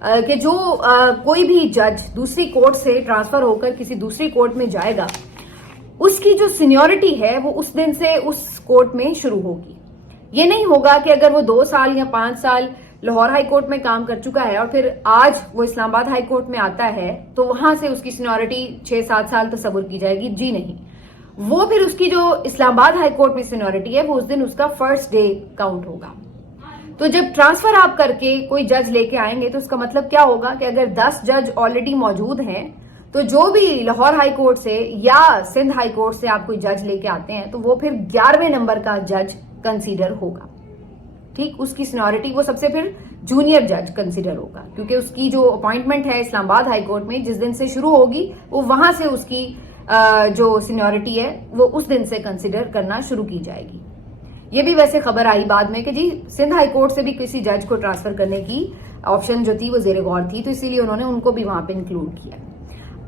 کہ جو کوئی بھی جج دوسری کورٹ سے ٹرانسفر ہو کر کسی دوسری کورٹ میں جائے گا اس کی جو سینیورٹی ہے وہ اس دن سے اس کورٹ میں شروع ہوگی. یہ نہیں ہوگا کہ اگر وہ 2 سال یا 5 سال لاہور ہائی کورٹ میں کام کر چکا ہے اور پھر آج وہ اسلام آباد ہائی کورٹ میں آتا ہے تو وہاں سے اس کی سینیورٹی 6-7 سال تصور کی جائے گی. جی نہیں, وہ پھر اس کی جو اسلام آباد ہائی کورٹ میں سینیورٹی ہے وہ اس دن اس کا فرسٹ ڈے کاؤنٹ ہوگا. تو جب ٹرانسفر آپ کر کے کوئی جج لے کے آئیں گے تو اس کا مطلب کیا ہوگا کہ اگر 10 جج آلریڈی موجود ہیں تو جو بھی لاہور ہائی کورٹ سے یا سندھ ہائی کورٹ سے آپ کوئی جج لے کے آتے ہیں تو وہ پھر 11ویں نمبر کا جج کنسیڈر ہوگا. ٹھیک, اس کی سینیورٹی وہ سب سے پھر جونیئر جج کنسیڈر ہوگا کیونکہ اس کی جو اپوائنٹمنٹ ہے اسلام آباد ہائی کورٹ میں جس دن سے شروع ہوگی وہ وہاں سے اس کی جو سینیورٹی ہے وہ اس دن سے کنسیڈر کرنا شروع کی جائے گی. یہ بھی ویسے خبر آئی بعد میں کہ جی سندھ ہائی کورٹ سے بھی کسی جج کو ٹرانسفر کرنے کی آپشن جو تھی وہ زیر غور تھی تو اسی لیے انہوں نے ان کو بھی وہاں پہ انکلوڈ کیا.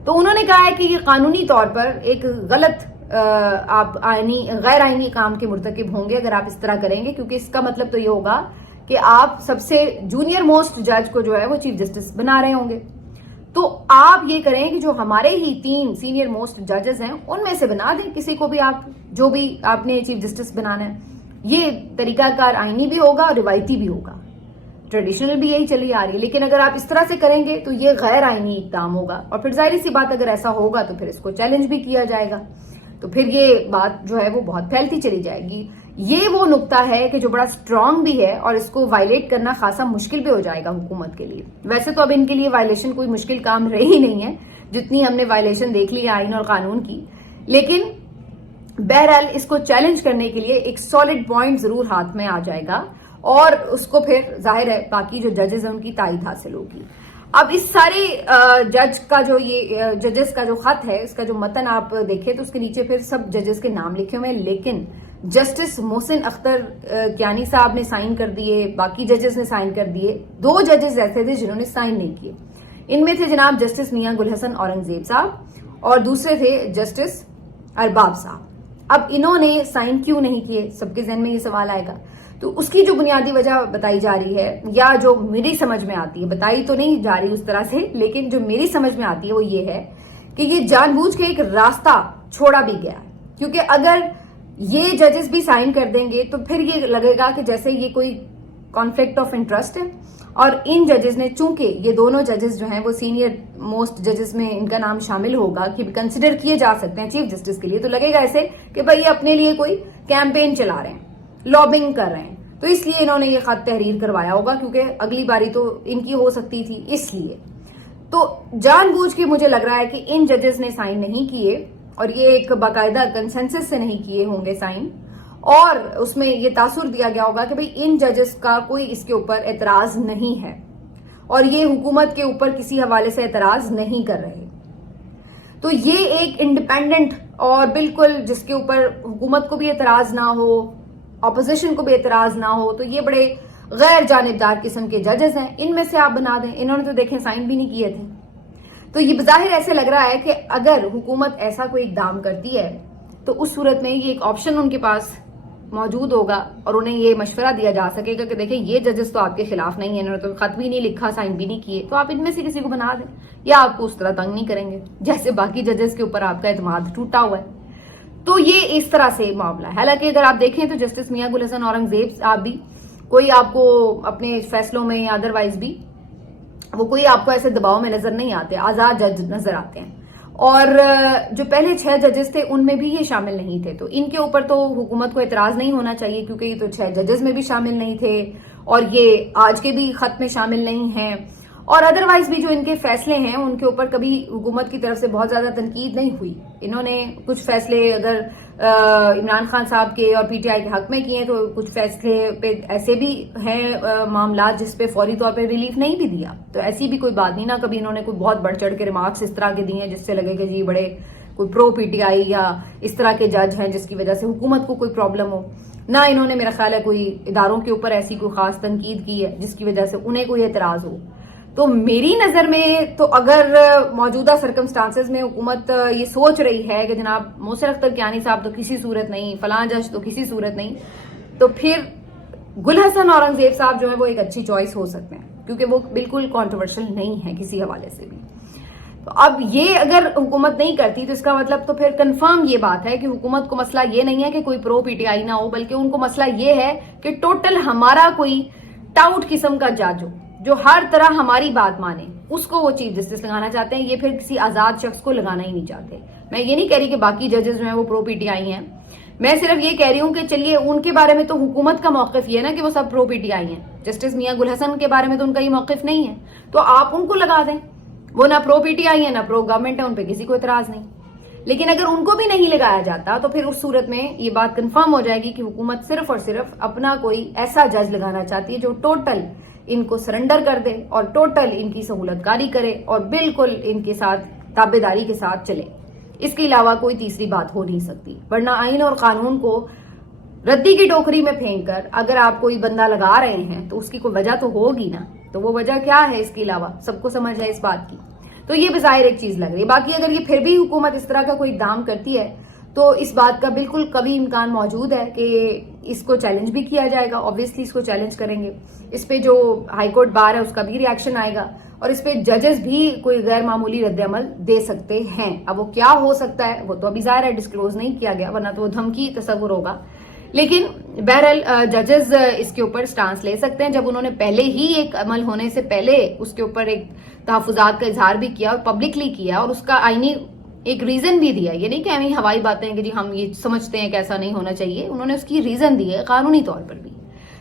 تو انہوں نے کہا ہے کہ یہ قانونی طور پر ایک غلط آپ غیر آئینی کام کے مرتکب ہوں گے اگر آپ اس طرح کریں گے, کیونکہ اس کا مطلب تو یہ ہوگا کہ آپ سب سے جونیئر موسٹ جج کو جو ہے وہ چیف جسٹس بنا رہے ہوں گے. تو آپ یہ کریں کہ جو ہمارے ہی 3 سینئر موسٹ ججز ہیں ان میں سے بنا دیں کسی کو بھی, آپ جو بھی آپ نے چیف جسٹس بنانا ہے. یہ طریقہ کار آئینی بھی ہوگا اور روایتی بھی ہوگا, ٹریڈیشنل بھی یہی چلی آ رہی ہے. لیکن اگر آپ اس طرح سے کریں گے تو یہ غیر آئینی اقدام ہوگا اور پھر ظاہر سی بات اگر ایسا ہوگا تو پھر اس کو چیلنج بھی کیا جائے گا تو پھر یہ بات جو ہے وہ بہت پھیلتی چلی جائے گی. یہ وہ نقطہ ہے کہ جو بڑا سٹرانگ بھی ہے اور اس کو وائلیٹ کرنا خاصا مشکل بھی ہو جائے گا حکومت کے لیے. ویسے تو اب ان کے لیے وائلیشن کوئی مشکل کام رہی نہیں ہے جتنی ہم نے وائلیشن دیکھ لی آئین اور قانون کی, لیکن بہرحال اس کو چیلنج کرنے کے لیے ایک سالڈ پوائنٹ ضرور ہاتھ میں آ جائے گا اور اس کو پھر ظاہر ہے باقی جو ججز ہیں ان کی تائید حاصل ہوگی. اب اس سارے ججز کا جو خط ہے اس کا جو متن آپ دیکھیں تو اس کے نیچے پھر سب ججز کے نام لکھے ہوئے ہیں, لیکن جسٹس محسن اختر کیانی صاحب نے سائن کر دیے, باقی ججز نے سائن کر دیے. 2 ججز ایسے تھے جنہوں نے سائن نہیں کیے. ان میں تھے جناب جسٹس میاں گل حسن اورنگزیب صاحب اور دوسرے تھے جسٹس ارباب صاحب. اب انہوں نے سائن کیوں نہیں کیے, سب کے ذہن میں یہ سوال آئے گا. تو اس کی جو بنیادی وجہ بتائی جا رہی ہے یا جو میری سمجھ میں آتی ہے, بتائی تو نہیں جا رہی اس طرح سے, لیکن جو میری سمجھ میں آتی ہے وہ یہ ہے کہ یہ جان بوجھ کے ایک راستہ چھوڑا بھی گیا ہے. کیونکہ اگر یہ ججز بھی سائن کر دیں گے تو پھر یہ لگے گا کہ جیسے یہ کوئی کانفلکٹ آف انٹرسٹ ہے, اور ان ججز نے چونکہ یہ دونوں ججز جو ہیں وہ سینئر موسٹ ججز میں ان کا نام شامل ہوگا کہ کنسیڈر کیے جا سکتے ہیں چیف جسٹس کے لیے, تو لگے گا ایسے کہ بھائی یہ اپنے لیے کوئی کیمپین چلا رہے ہیں, لابنگ کر رہے ہیں. تو اس لیے انہوں نے یہ خط تحریر کروایا ہوگا کیونکہ اگلی باری تو ان کی ہو سکتی تھی, اس لیے تو جان بوجھ کے مجھے لگ رہا ہے کہ ان ججز نے سائن نہیں کیے اور یہ ایک باقاعدہ کنسنسس سے نہیں کیے ہوں گے سائن, اور اس میں یہ تاثر دیا گیا ہوگا کہ بھئی ان ججز کا کوئی اس کے اوپر اعتراض نہیں ہے اور یہ حکومت کے اوپر کسی حوالے سے اعتراض نہیں کر رہے. تو یہ ایک انڈیپینڈنٹ اور بالکل جس کے اوپر حکومت کو بھی اعتراض نہ ہو, اپوزیشن کو بھی اعتراض نہ ہو, تو یہ بڑے غیر جانبدار قسم کے ججز ہیں. ان میں سے آپ بنا دیں, انہوں نے تو دیکھیں سائن بھی نہیں کیے تھے. تو یہ بظاہر ایسے لگ رہا ہے کہ اگر حکومت ایسا کوئی اقدام کرتی ہے تو اس صورت میں یہ ایک آپشن ان کے پاس موجود ہوگا اور انہیں یہ مشورہ دیا جا سکے گا کہ دیکھیں یہ ججز تو آپ کے خلاف نہیں ہیں, انہوں نے تو خط بھی نہیں لکھا, سائن بھی نہیں کیے, تو آپ ان میں سے کسی کو بنا دیں یا آپ کو اس طرح تنگ نہیں کریں گے جیسے باقی ججز کے اوپر آپ کا اعتماد ٹوٹا ہوا ہے. تو یہ اس طرح سے معاملہ ہے. حالانکہ اگر آپ دیکھیں تو جسٹس میاں گل حسن اورنگزیب صاحب بھی کوئی آپ کو اپنے فیصلوں میں یا ادروائز بھی وہ کوئی آپ کو ایسے دباؤ میں نظر نہیں آتے, آزاد جج نظر آتے ہیں. اور جو پہلے 6 ججز تھے ان میں بھی یہ شامل نہیں تھے, تو ان کے اوپر تو حکومت کو اعتراض نہیں ہونا چاہیے کیونکہ یہ تو 6 ججز میں بھی شامل نہیں تھے اور یہ آج کے بھی خط میں شامل نہیں ہیں, اور ادروائز بھی جو ان کے فیصلے ہیں ان کے اوپر کبھی حکومت کی طرف سے بہت زیادہ تنقید نہیں ہوئی. انہوں نے کچھ فیصلے اگر عمران خان صاحب کے اور پی ٹی آئی کے حق میں کیے ہیں تو کچھ فیصلے پہ ایسے بھی ہیں معاملات جس پہ فوری طور پہ ریلیف نہیں بھی دیا. تو ایسی بھی کوئی بات نہیں, نہ کبھی انہوں نے کوئی بہت بڑھ چڑھ کے ریمارکس اس طرح کے دیے ہیں جس سے لگے کہ جی بڑے کوئی پرو پی ٹی آئی یا اس طرح کے جج ہیں جس کی وجہ سے حکومت کو کوئی پرابلم ہو. نہ انہوں نے میرا خیال ہے کوئی اداروں کے اوپر ایسی کوئی خاص تنقید کی ہے جس کی وجہ سے انہیں کوئی اعتراض ہو. تو میری نظر میں تو اگر موجودہ سرکمسٹانسز میں حکومت یہ سوچ رہی ہے کہ جناب محسن اختر کیانی صاحب تو کسی صورت نہیں, فلاں جج تو کسی صورت نہیں, تو پھر گل حسن اورنگزیب صاحب جو ہے وہ ایک اچھی چوائس ہو سکتے ہیں. کیونکہ وہ بالکل کانٹروورشل نہیں ہے کسی حوالے سے بھی. تو اب یہ اگر حکومت نہیں کرتی تو اس کا مطلب تو پھر کنفرم یہ بات ہے کہ حکومت کو مسئلہ یہ نہیں ہے کہ کوئی پرو پی ٹی آئی نہ ہو، بلکہ ان کو مسئلہ یہ ہے کہ ٹوٹل ہمارا کوئی ٹاؤٹ قسم کا جج ہو جو ہر طرح ہماری بات مانے، اس کو وہ چیف جسٹس لگانا چاہتے ہیں. یہ پھر کسی آزاد شخص کو لگانا ہی نہیں چاہتے. میں یہ نہیں کہہ رہی کہ باقی ججز جو ہیں وہ پرو پی ٹی آئی ہیں، میں صرف یہ کہہ رہی ہوں کہ چلیے ان کے بارے میں تو حکومت کا موقف یہ ہے نا کہ وہ سب پرو پی ٹی آئی ہیں. جسٹس میاں گل حسن کے بارے میں تو ان کا یہ موقف نہیں ہے، تو آپ ان کو لگا دیں. وہ نہ پرو پی ٹی آئی ہے نہ پرو گورنمنٹ ہے، ان پہ کسی کو اعتراض نہیں. لیکن اگر ان کو بھی نہیں لگایا جاتا تو پھر اس صورت میں یہ بات کنفرم ہو جائے گی کہ حکومت صرف اور صرف اپنا کوئی ایسا جج لگانا چاہتی ہے جو ٹوٹل ان کو سرنڈر کر دے اور ٹوٹل ان کی سہولت کاری کرے اور بالکل ان کے ساتھ تابع داری کے ساتھ چلے. اس کے علاوہ کوئی تیسری بات ہو نہیں سکتی. ورنہ آئین اور قانون کو ردی کی ٹوکری میں پھینک کر اگر آپ کوئی بندہ لگا رہے ہیں تو اس کی کوئی وجہ تو ہوگی نا. تو وہ وجہ کیا ہے اس کے علاوہ سب کو سمجھ ہے اس بات کی. تو یہ بظاہر ایک چیز لگ رہی ہے. باقی اگر یہ پھر بھی حکومت اس طرح کا کوئی اقدام کرتی ہے تو اس بات کا بالکل قوی امکان موجود ہے کہ اس کو چیلنج بھی کیا جائے گا. آبویسلی اس کو چیلنج کریں گے. اس پہ جو ہائی کورٹ بار ہے اس کا بھی ریاکشن آئے گا اور اس پہ ججز بھی کوئی غیر معمولی رد عمل دے سکتے ہیں. اب وہ کیا ہو سکتا ہے وہ تو ابھی ظاہر ہے ڈسکلوز نہیں کیا گیا، ورنہ تو وہ دھمکی تصور ہوگا. لیکن بہرحال ججز اس کے اوپر سٹانس لے سکتے ہیں جب انہوں نے پہلے ہی ایک عمل ہونے سے پہلے اس کے اوپر ایک تحفظات کا اظہار بھی کیا اور پبلکلی کیا اور اس کا آئینی ایک ریزن بھی دیا. یہ نہیں کہ ہمیں ہوائی باتیں کہ جی ہم یہ سمجھتے ہیں کہ ایسا نہیں ہونا چاہیے، انہوں نے اس کی ریزن دی ہے قانونی طور پر بھی.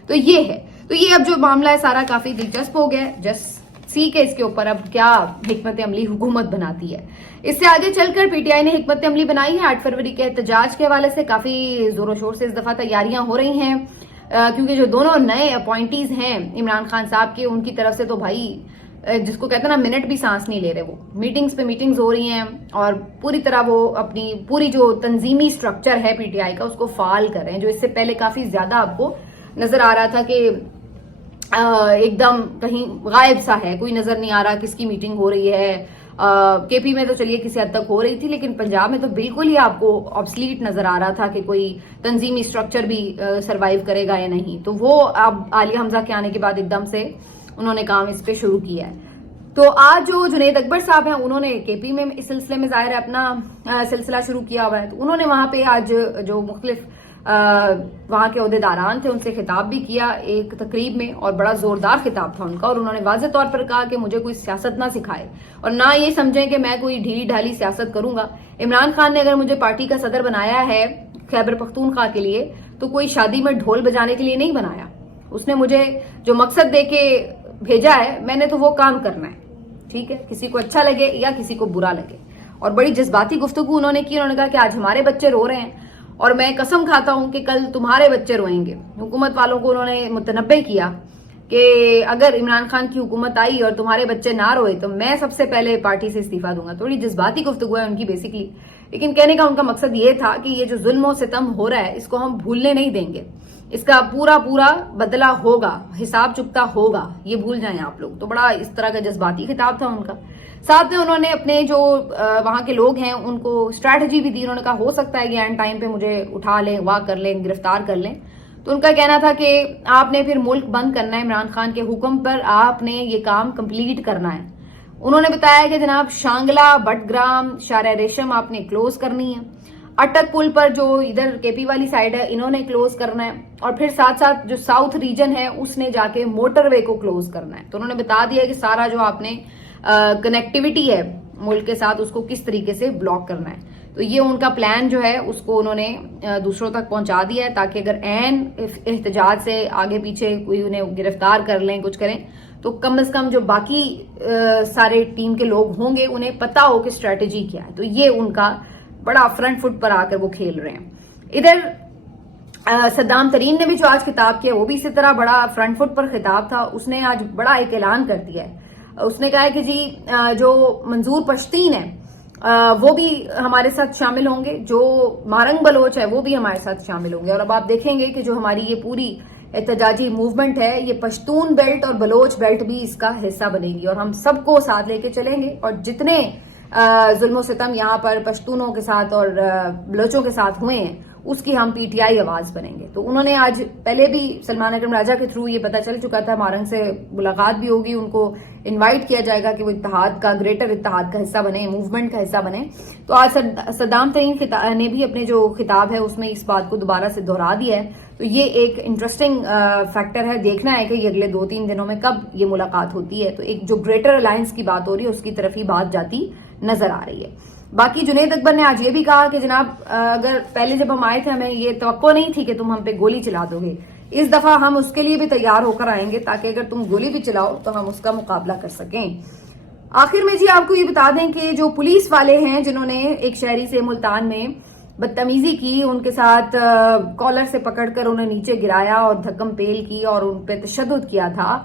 تو یہ ہے. تو یہ اب جو معاملہ ہے سارا کافی دلچسپ ہو گیا ہے. جسٹ سی کہ اس کے اوپر اب کیا حکمت عملی حکومت بناتی ہے. اس سے آگے چل کر پی ٹی آئی نے حکمت عملی بنائی ہے 8 فروری کے احتجاج کے حوالے سے. کافی زور و شور سے اس دفعہ تیاریاں ہو رہی ہیں کیونکہ جو دونوں نئے اپوائنٹیز ہیں عمران خان صاحب کے، ان کی طرف سے تو بھائی جس کو کہتے ہیں نا منٹ بھی سانس نہیں لے رہے. وہ میٹنگز پہ میٹنگز ہو رہی ہیں اور پوری طرح وہ اپنی پوری جو تنظیمی سٹرکچر ہے پی ٹی آئی کا اس کو فعال کر رہے ہیں، جو اس سے پہلے کافی زیادہ آپ کو نظر آ رہا تھا کہ ایک دم کہیں غائب سا ہے، کوئی نظر نہیں آ رہا کس کی میٹنگ ہو رہی ہے. کے پی میں تو چلیے کسی حد تک ہو رہی تھی، لیکن پنجاب میں تو بالکل ہی آپ کو آبسلیٹ نظر آ رہا تھا کہ کوئی تنظیمی سٹرکچر بھی سروائیو کرے گا یا نہیں. تو وہ اب عالیہ حمزہ کے آنے کے بعد ایک دم سے انہوں نے کام اس پہ شروع کیا ہے. تو آج جو جنید اکبر صاحب ہیں انہوں نے کے پی میں اس سلسلے میں ظاہر ہے اپنا سلسلہ شروع کیا ہوا ہے. تو انہوں نے وہاں پہ آج جو مختلف وہاں کے عہدیداران تھے ان سے خطاب بھی کیا ایک تقریب میں، اور بڑا زوردار خطاب تھا ان کا. اور انہوں نے واضح طور پر کہا کہ مجھے کوئی سیاست نہ سکھائے اور نہ یہ سمجھیں کہ میں کوئی ڈھیلی ڈھالی سیاست کروں گا. عمران خان نے اگر مجھے پارٹی کا صدر بنایا ہے خیبر پختونخوا کے لیے تو کوئی شادی میں ڈھول بجانے کے لیے نہیں بنایا. اس نے مجھے جو مقصد دے کے بھیجا ہے میں نے تو وہ کام کرنا ہے. ٹھیک ہے، کسی کو اچھا لگے یا کسی کو برا لگے. اور بڑی جذباتی گفتگو انہوں نے کی. انہوں نے کہا کہ آج ہمارے بچے رو رہے ہیں اور میں قسم کھاتا ہوں کہ کل تمہارے بچے روئیں گے. حکومت والوں کو انہوں نے متنبہ کیا کہ اگر عمران خان کی حکومت آئی اور تمہارے بچے نہ روئے تو میں سب سے پہلے پارٹی سے استعفیٰ دوں گا. تھوڑی جذباتی گفتگو ہے ان کی بیسیکلی، لیکن کہنے کا ان کا مقصد یہ تھا کہ یہ جو ظلم و ستم ہو رہا ہے اس کو ہم بھولنے نہیں دیں گے. اس کا پورا بدلہ ہوگا، حساب چکتا ہوگا، یہ بھول جائیں آپ لوگ. تو بڑا اس طرح کا جذباتی خطاب تھا ان کا. ساتھ میں انہوں نے اپنے جو وہاں کے لوگ ہیں ان کو اسٹریٹجی بھی دی. انہوں نے کہا ہو سکتا ہے کہ اینڈ ٹائم پہ مجھے اٹھا لیں، واہ کر لیں، گرفتار کر لیں. تو ان کا کہنا تھا کہ آپ نے پھر ملک بند کرنا ہے، عمران خان کے حکم پر آپ نے یہ کام کمپلیٹ کرنا ہے. انہوں نے بتایا کہ جناب شانگلہ، بٹ گرام، شارع ریشم آپ نے کلوز کرنی ہے. اٹک پل پر جو ادھر کے پی والی سائڈ ہے انہوں نے کلوز کرنا ہے. اور پھر ساتھ ساتھ جو ساؤتھ ریجن ہے اس نے جا کے موٹر وے کو کلوز کرنا ہے. تو انہوں نے بتا دیا کہ سارا جو آپ نے کنیکٹیویٹی ہے ملک کے ساتھ اس کو کس طریقے سے بلاک کرنا ہے. تو یہ ان کا پلان جو ہے اس کو انہوں نے دوسروں تک پہنچا دیا ہے تاکہ اگر عین احتجاج سے آگے پیچھے کوئی انہیں گرفتار کر لیں، کچھ کریں، تو کم از کم جو باقی سارے ٹیم کے لوگ ہوں گے انہیں پتا ہو کہ اسٹریٹجی کیا ہے. تو یہ ان کا بڑا فرنٹ فٹ پر آ کر وہ کھیل رہے ہیں. ادھر صدام ترین نے بھی جو آج خطاب کیا وہ بھی اسی طرح بڑا فرنٹ فٹ پر خطاب تھا. اس نے آج بڑا ایک اعلان کر دیا ہے. اس نے کہا ہے کہ جی جو منظور پشتین ہے وہ بھی ہمارے ساتھ شامل ہوں گے، جو مارنگ بلوچ ہے وہ بھی ہمارے ساتھ شامل ہوں گے. اور اب آپ دیکھیں گے کہ جو ہماری یہ پوری احتجاجی موومنٹ ہے یہ پشتون بیلٹ اور بلوچ بیلٹ بھی اس کا حصہ بنے گی اور ہم سب کو ساتھ لے کے چلیں گے. اور جتنے ظلم و ستم یہاں پر پشتونوں کے ساتھ اور بلوچوں کے ساتھ ہوئے ہیں اس کی ہم پی ٹی آئی آواز بنیں گے. تو انہوں نے آج پہلے بھی سلمان اکرم راجہ کے تھرو یہ پتا چل چکا تھا, مارنگ سے ملاقات بھی ہوگی, ان کو انوائٹ کیا جائے گا کہ وہ اتحاد کا, گریٹر اتحاد کا حصہ بنے, موومنٹ کا حصہ بنے. تو آج صدام ترین نے بھی اپنے جو خطاب ہے اس میں اس بات کو دوبارہ سے دہرا دیا ہے. تو یہ ایک انٹرسٹنگ فیکٹر ہے, دیکھنا ہے کہ یہ اگلے 2-3 دنوں میں کب یہ ملاقات ہوتی ہے. تو ایک جو گریٹر الائنس کی بات ہو رہی ہے اس کی طرف ہی بات جاتی نظر آ رہی ہے. باقی جنید اکبر نے آج یہ بھی کہا کہ جناب اگر پہلے جب ہم آئے تھے ہمیں یہ توقع نہیں تھی کہ تم ہم پہ گولی چلا دو گے, اس دفعہ ہم اس کے لیے بھی تیار ہو کر آئیں گے تاکہ اگر تم گولی بھی چلاؤ تو ہم اس کا مقابلہ کر سکیں. آخر میں جی آپ کو یہ بتا دیں کہ جو پولیس والے ہیں جنہوں نے ایک شہری سے ملتان میں بدتمیزی کی, ان کے ساتھ کالر سے پکڑ کر انہیں نیچے گرایا اور دھکم پیل کی اور ان پہ تشدد کیا تھا,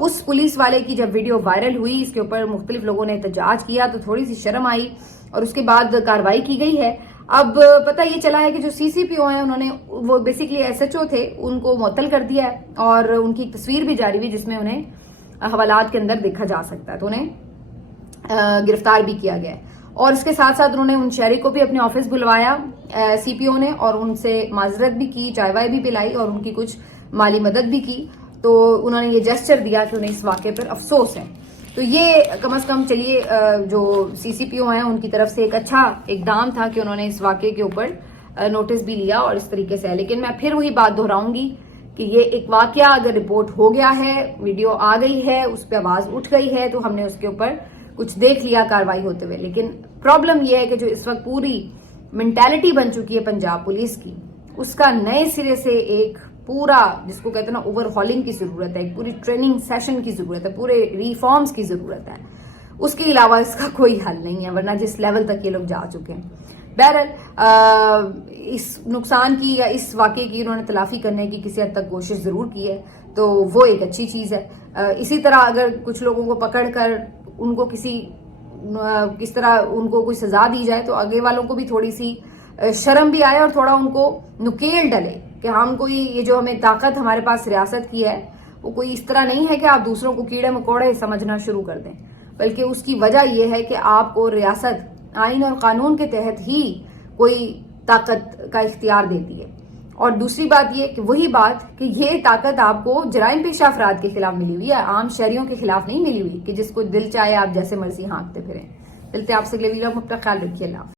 اس پولیس والے کی جب ویڈیو وائرل ہوئی, اس کے اوپر مختلف لوگوں نے احتجاج کیا تو تھوڑی سی شرم آئی اور اس کے بعد کارروائی کی گئی ہے. اب پتہ یہ چلا ہے کہ جو سی سی پی او ہیں انہوں نے, وہ بیسیکلی ایس ایچ او تھے, ان کو معطل کر دیا ہے اور ان کی ایک تصویر بھی جاری ہوئی جس میں انہیں حوالات کے اندر دیکھا جا سکتا ہے, تو انہیں گرفتار بھی کیا گیا ہے. اور اس کے ساتھ ساتھ انہوں نے ان شہری کو بھی اپنے آفس بلوایا سی پی او نے, اور ان سے معذرت بھی کی, چائے وائے بھی پلائی اور ان کی کچھ مالی مدد بھی کی. تو انہوں نے یہ جسچر دیا کہ انہیں اس واقعے پر افسوس ہے. تو یہ کم از کم چلیے جو سی سی پی او ہیں ان کی طرف سے ایک اچھا اقدام تھا کہ انہوں نے اس واقعے کے اوپر نوٹس بھی لیا اور اس طریقے سے. لیکن میں پھر وہی بات دہراؤں گی کہ یہ ایک واقعہ اگر رپورٹ ہو گیا ہے, ویڈیو آ گئی ہے, اس پہ آواز اٹھ گئی ہے, تو ہم نے اس کے اوپر کچھ دیکھ لیا کاروائی ہوتے ہوئے. لیکن پرابلم یہ ہے کہ جو اس وقت پوری مینٹالٹی بن چکی ہے پنجاب پولیس کی, اس کا نئے سرے سے ایک پورا, جس کو کہتے ہیں نا اوور ہالنگ کی ضرورت ہے, ایک پوری ٹریننگ سیشن کی ضرورت ہے, پورے ریفارمز کی ضرورت ہے. اس کے علاوہ اس کا کوئی حل نہیں ہے, ورنہ جس لیول تک یہ لوگ جا چکے ہیں. بہرحال اس نقصان کی یا اس واقعے کی انہوں نے تلافی کرنے کی کسی حد تک کوشش ضرور کی ہے, تو وہ ایک اچھی چیز ہے. اسی طرح اگر کچھ لوگوں کو پکڑ کر ان کو کس طرح ان کو کوئی سزا دی جائے تو آگے والوں کو بھی تھوڑی سی شرم بھی آئے اور تھوڑا ان کو نکیل ڈلے کہ ہم کوئی, یہ جو ہمیں طاقت ہمارے پاس ریاست کی ہے وہ کوئی اس طرح نہیں ہے کہ آپ دوسروں کو کیڑے مکوڑے سمجھنا شروع کر دیں, بلکہ اس کی وجہ یہ ہے کہ آپ کو ریاست آئین اور قانون کے تحت ہی کوئی طاقت کا اختیار دیتی ہے. اور دوسری بات یہ کہ وہی بات کہ یہ طاقت آپ کو جرائم پیشہ افراد کے خلاف ملی ہوئی ہے, عام شہریوں کے خلاف نہیں ملی ہوئی کہ جس کو دل چاہے آپ جیسے مرضی ہانکتے پھریں. ملتے آپ سے اگلے ویڈیو میں, اپنا خیال رکھیے. اللہ.